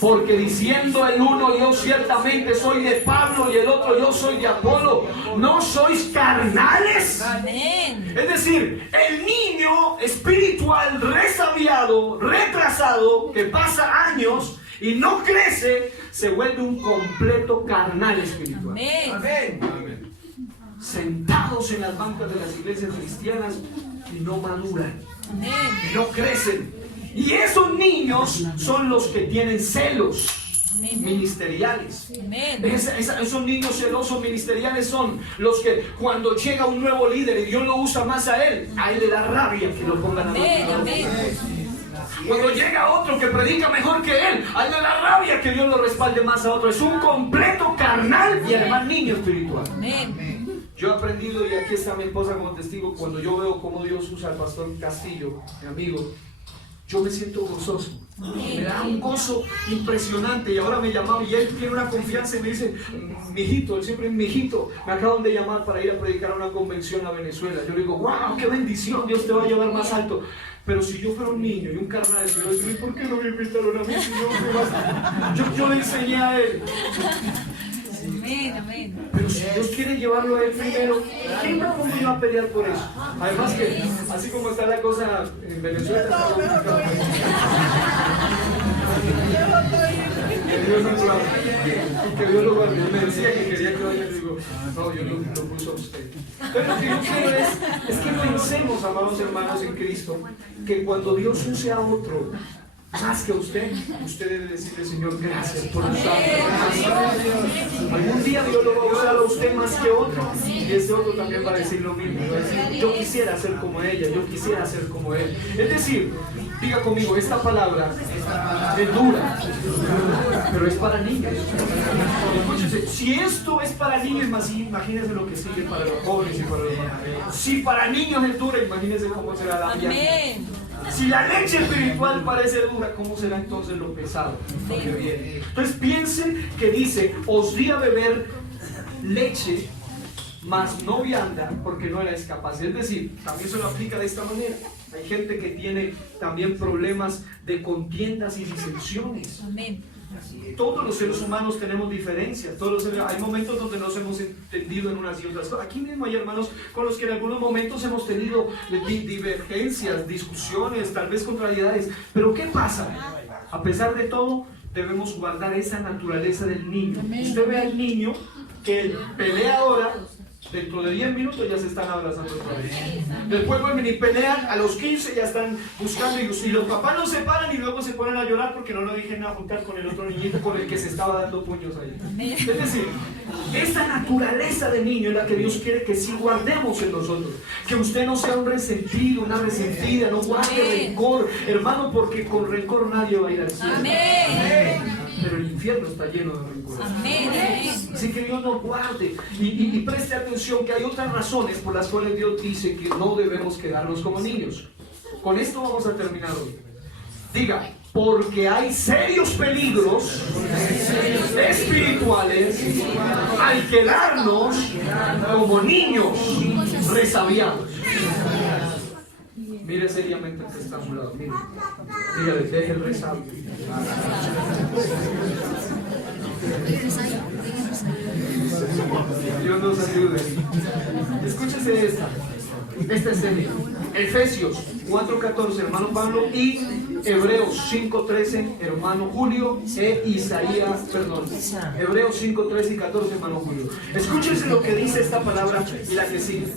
Porque diciendo el uno, yo ciertamente soy de Pablo, y el otro, yo soy de Apolo, ¿no sois carnales? Amén. Es decir, el niño espiritual resabiado, retrasado, que pasa años y no crece, se vuelve un completo carnal espiritual. Amén. Sentados en las bancas de las iglesias cristianas y no maduran, Amén. y no crecen. Y esos niños son los que tienen celos ministeriales. Amén. Esos niños celosos ministeriales son los que cuando llega un nuevo líder y Dios lo usa más a él le da rabia que lo pongan a Amén. otro. Amén. Cuando llega otro que predica mejor que él, a él le da rabia que Dios lo respalde más a otro. Es un completo carnal y además niño espiritual. Amén. Yo he aprendido, y aquí está mi esposa como testigo, cuando yo veo cómo Dios usa al pastor Castillo, mi amigo, yo me siento gozoso. Me da un gozo impresionante. Y ahora me llamaba y él tiene una confianza y me dice, mijito, él siempre es mijito, me acaban de llamar para ir a predicar a una convención a Venezuela. Yo le digo, wow, qué bendición, Dios te va a llevar más alto. Pero si yo fuera un niño y un carnal, yo le digo, ¿por qué no me invitaron a mí si no me vas? Yo le enseñé a él. Amén, amén. Pero si Dios quiere llevarlo a él primero, ¿quién no vamos a pelear por eso? Además que, así como está la cosa en Venezuela, está complicado. Que Dios nos guarde. Que Dios lo guarde. Me decía que quería que vaya, y digo, no, yo lo puso a usted. Pero lo que yo quiero es que pensemos, amados hermanos en Cristo, que cuando Dios use a otro, más que usted debe decirle, Señor, gracias por usarme. Algún día Dios lo va a usar a usted más que otro, y ese otro también va a decir lo mismo. Va a decir, yo quisiera ser como ella, yo quisiera ser como él. Es decir, diga conmigo, esta palabra es dura, pero es para niños. Escúchese, si esto es para niños, más imagínense lo que sigue para los jóvenes y para los niños. Si para niños es dura, imagínense cómo será la vida. Amén. Si la leche espiritual parece dura, ¿cómo será entonces lo pesado? Entonces piensen que dice, os di a beber leche, mas no vianda, porque no erais capaces. Es decir, también se lo aplica de esta manera. Hay gente que tiene también problemas de contiendas y disensiones. Amén. Todos los seres humanos tenemos diferencias. Hay momentos donde nos hemos entendido en unas y otras cosas. Aquí mismo hay hermanos con los que en algunos momentos hemos tenido divergencias, discusiones, tal vez contrariedades. Pero ¿qué pasa? A pesar de todo, debemos guardar esa naturaleza del niño. Usted ve al niño que pelea ahora, dentro de 10 minutos ya se están abrazando otra vez. Después vuelven y pelean, a los 15 ya están buscando y los papás no se paran y luego se ponen a llorar porque no lo dejen a juntar con el otro niñito con el que se estaba dando puños ahí. Es decir, esta naturaleza de niño es la que Dios quiere que sí guardemos en nosotros. Que usted no sea un resentido, una resentida, no guarde rencor, hermano, porque con rencor nadie va a ir al cielo. Amén. Pero el infierno está lleno de rencor. Amén. Así que Dios nos guarde y preste atención que hay otras razones por las cuales Dios dice que no debemos quedarnos como niños. Con esto vamos a terminar hoy. Diga, porque hay serios peligros espirituales al quedarnos como niños resabiados. Mire seriamente el que está a su lado. Mire. Dígale, deje el resabio. Dios nos ayude. Escúchese esta. Esta es serie. Efesios 4:14, hermano Pablo, y Hebreos 5:13, hermano Julio, Hebreos 5:13 y 14, hermano Julio. Escúchese lo que dice esta palabra y la que sigue.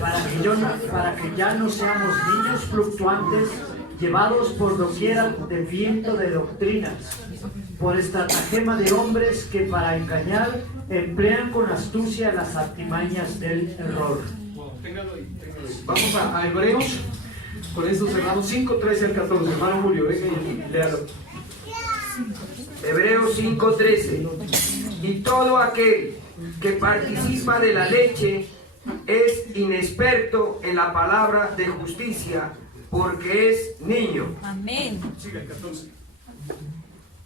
Para que ya no seamos niños fluctuantes, llevados por doquiera de viento de doctrinas, por estratagema de hombres que para engañar emplean con astucia las artimañas del error. Téngalo ahí. Vamos a Hebreos, con esto cerramos 5:13 al 14, hermano Julio, venga y léalo. Hebreos 5:13. Y todo aquel que participa de la leche es inexperto en la palabra de justicia, porque es niño. Amén. Siga el 14.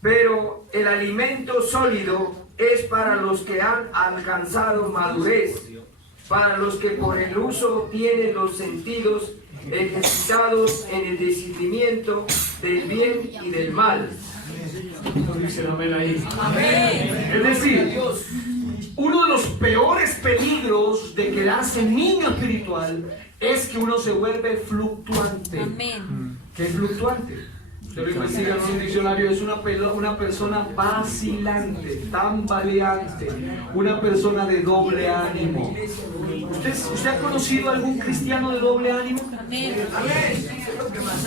Pero el alimento sólido es para los que han alcanzado madurez, para los que por el uso tienen los sentidos ejercitados en el discernimiento del bien y del mal. Dicen amén ahí. Amén. Es decir, uno de los peores peligros de quedarse niño espiritual es que uno se vuelve fluctuante. Amén. ¿Qué es fluctuante? Yo lo investigué en un diccionario, es una persona vacilante, tambaleante, una persona de doble ánimo. ¿Usted ha conocido algún cristiano de doble ánimo? Amén.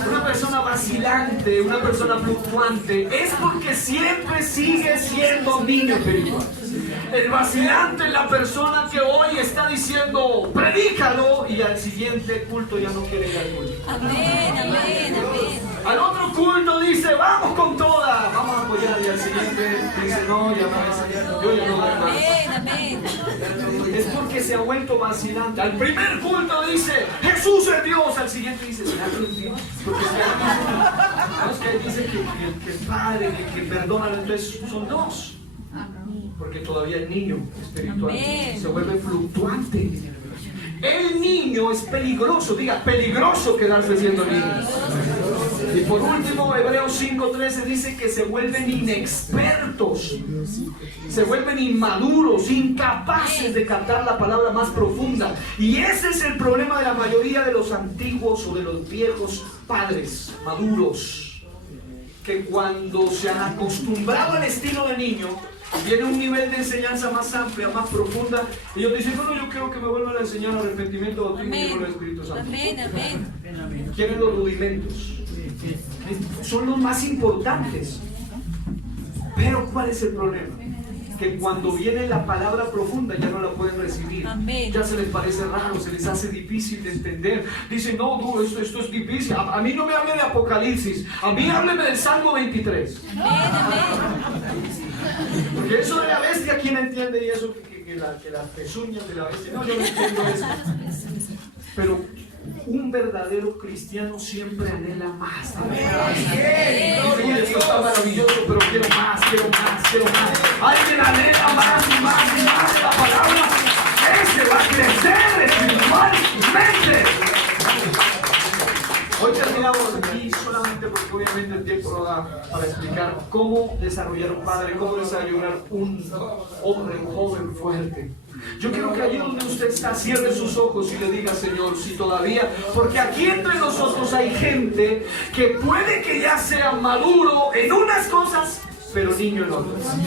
Una persona vacilante, una persona fluctuante, es porque siempre sigue siendo niño espiritual. El vacilante es la persona que hoy está diciendo, predícalo, y al siguiente culto ya no quiere ir al culto. Amén. Amén. Amén. Al otro culto dice, vamos con toda, vamos a apoyar, y al siguiente dice, no, ya no, yo ya no voy más. Amén. Amén. Es porque que se ha vuelto vacilante. Al primer culto dice, Jesús es Dios. Al siguiente dice, ¿será que es Dios? Porque es que ahí dice que el Padre, que perdona, entonces son dos. Porque todavía el niño espiritual se vuelve fluctuante. El niño es peligroso, diga, peligroso quedarse siendo niño. Y por último, Hebreos 5:13 dice que se vuelven inexpertos, se vuelven inmaduros, incapaces de captar la palabra más profunda. Y ese es el problema de la mayoría de los antiguos o de los viejos padres maduros, que cuando se han acostumbrado al estilo de niño, viene un nivel de enseñanza más amplia, más profunda, y ellos dicen, bueno, yo quiero que me vuelvan a enseñar arrepentimiento, doctrina y por el Espíritu Santo. Amén, amén. Quieren los rudimentos, son los más importantes. Pero ¿cuál es el problema? Que cuando viene la palabra profunda ya no la pueden recibir. Amén. Ya se les parece raro, se les hace difícil de entender. Dicen, no, esto es difícil. A mí no me hable de Apocalipsis, a mí hábleme del Salmo 23. Amén, amén. Porque eso de la bestia, ¿quién entiende? Y eso que las pezuñas de la bestia. No, yo no entiendo eso. Pero un verdadero cristiano siempre anhela más. Uy, esto está maravilloso, pero quiero más, quiero más, quiero más. Alguien anhela más y más y más de la palabra. Ese va a crecer espiritualmente. Hoy terminamos aquí solamente porque obviamente el tiempo no da para explicar cómo desarrollar un padre, cómo desarrollar un hombre, un joven fuerte. Yo quiero que allí donde usted está cierre sus ojos y le diga, Señor, si todavía, porque aquí entre nosotros hay gente que puede que ya sea maduro en unas cosas, pero niño en otras.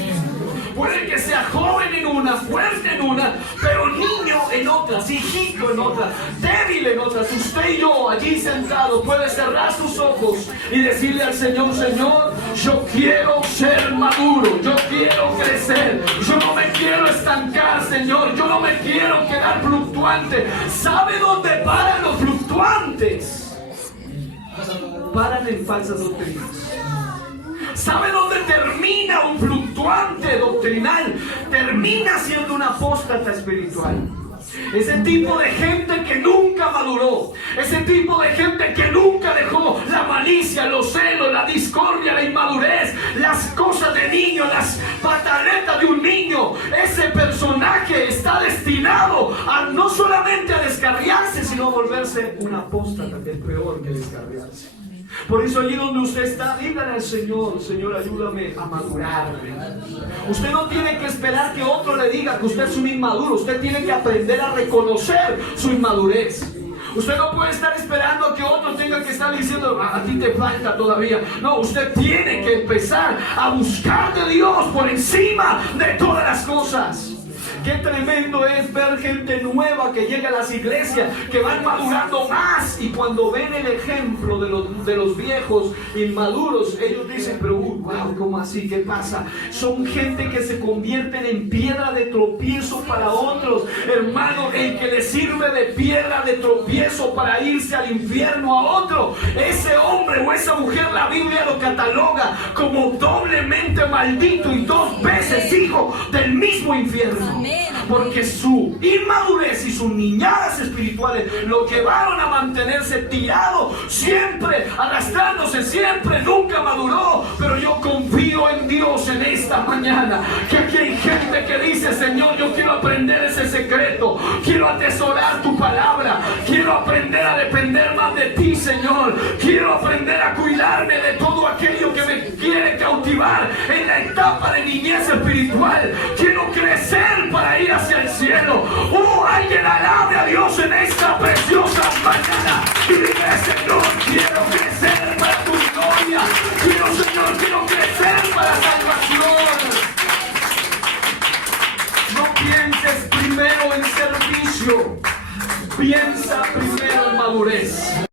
Puede que sea joven en una, fuerte en una, pero niño en otras, hijito en otras, débil en otras. Usted y yo allí sentados puede cerrar sus ojos y decirle al Señor, Señor, yo quiero ser maduro, yo quiero crecer, yo no me quiero estancar, Señor, yo no me quiero quedar fluctuante. ¿Sabe dónde paran los fluctuantes? Paran en falsas doctrinas. ¿Sabe dónde termina un fluctuante doctrinal? Termina siendo un apóstata espiritual. Ese tipo de gente que nunca maduró, ese tipo de gente que nunca dejó la malicia, los celos, la discordia, la inmadurez, las cosas de niño, las pataletas de un niño. Ese personaje está destinado a no solamente a descarriarse, sino a volverse un apóstata, que es peor que descarriarse. Por eso allí donde usted está, dígale al Señor, Señor, ayúdame a madurarme. Usted no tiene que esperar que otro le diga que usted es un inmaduro. Usted tiene que aprender a reconocer su inmadurez. Usted no puede estar esperando a que otro tenga que estar diciendo, a ti te falta todavía. No, usted tiene que empezar a buscar de Dios por encima de todas las cosas. Qué tremendo es ver gente nueva que llega a las iglesias, que van madurando más, y cuando ven el ejemplo de los viejos inmaduros, ellos dicen, pero wow, ¿cómo así? ¿Qué pasa? Son gente que se convierten en piedra de tropiezo para otros. Hermano, el que le sirve de piedra de tropiezo para irse al infierno a otro, ese hombre o esa mujer, la Biblia lo cataloga como doblemente maldito y 2 veces hijo del mismo infierno. Porque su inmadurez y sus niñadas espirituales lo llevaron a mantenerse tirado, siempre arrastrándose, siempre, nunca maduró. Pero yo confío en Dios en esta mañana, que aquí hay gente que dice, Señor, yo quiero aprender ese secreto, quiero atesorar tu palabra, quiero aprender a depender más de ti, Señor, quiero aprender a cuidarme de todo aquello que me quiere cautivar en la etapa de niñez espiritual. Quiero crecer para ir hacia el cielo. Alguien alabe a Dios en esta preciosa mañana y diga, Señor, quiero crecer para tu gloria. Señor, quiero crecer para salvación. No pienses primero en servicio, piensa primero en madurez.